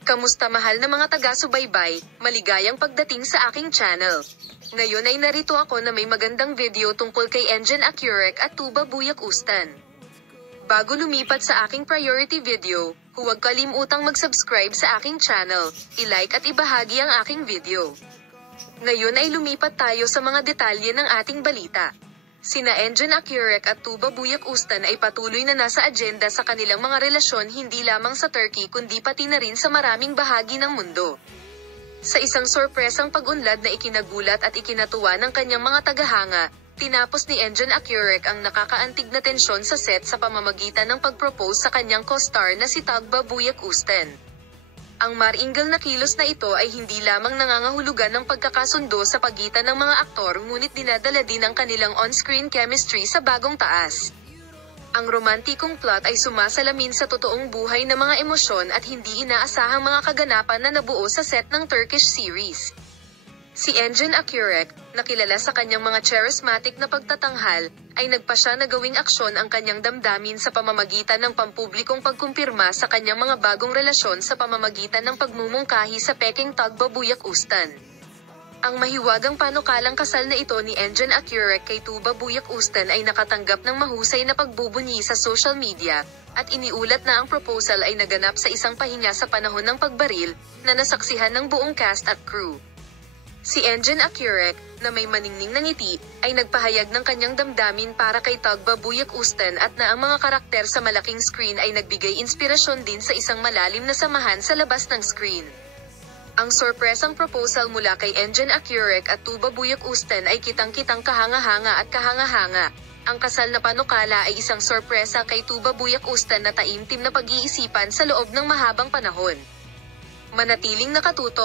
Kamusta mahal na mga taga-subaybay, maligayang pagdating sa aking channel. Ngayon ay narito ako na may magandang video tungkol kay Engin Akyurek at Tuba Buyak Ustan. Bago lumipat sa aking priority video, huwag kalimutang mag-subscribe sa aking channel, i-like at ibahagi ang aking video. Ngayon ay lumipat tayo sa mga detalye ng ating balita. Sina Engin Akyurek at Tuba Buyak Ustan ay patuloy na nasa agenda sa kanilang mga relasyon hindi lamang sa Turkey kundi pati na rin sa maraming bahagi ng mundo. Sa isang sorpresang pag-unlad na ikinagulat at ikinatuwa ng kanyang mga tagahanga, tinapos ni Engin Akyurek ang nakakaantig na tensyon sa set sa pamamagitan ng pag-propose sa kanyang co-star na si Tuba Buyak Ustan. Ang maringal na kilos na ito ay hindi lamang nangangahulugan ng pagkakasundo sa pagitan ng mga aktor ngunit dinadala din ang kanilang on-screen chemistry sa bagong taas. Ang romantikong plot ay sumasalamin sa totoong buhay na mga emosyon at hindi inaasahang mga kaganapan na nabuo sa set ng Turkish series. Si Engin Akyurek, na kilala sa kanyang mga charismatic na pagtatanghal, ay nagpasya na gawing aksyon ang kanyang damdamin sa pamamagitan ng pampublikong pagkumpirma sa kanyang mga bagong relasyon sa pamamagitan ng pagmumungkahi sa peking Tuba Buyak Ustan. Ang mahiwagang panukalang kasal na ito ni Engin Akyurek kay Tuba Buyak Ustan ay nakatanggap ng mahusay na pagbubunyi sa social media, at iniulat na ang proposal ay naganap sa isang pahinga sa panahon ng pagbaril, na nasaksihan ng buong cast at crew. Si Engin Akyurek, na may maningning na ngiti, ay nagpahayag ng kanyang damdamin para kay Tuba Buyak Ustan at na ang mga karakter sa malaking screen ay nagbigay inspirasyon din sa isang malalim na samahan sa labas ng screen. Ang sorpresang proposal mula kay Engin Akyurek at Tuba Buyak Ustan ay kitang-kitang kahanga-hanga at kahanga-hanga. Ang kasal na panukala ay isang sorpresa kay Tuba Buyak Ustan na taimtim na pag-iisipan sa loob ng mahabang panahon. Manatiling nakatuto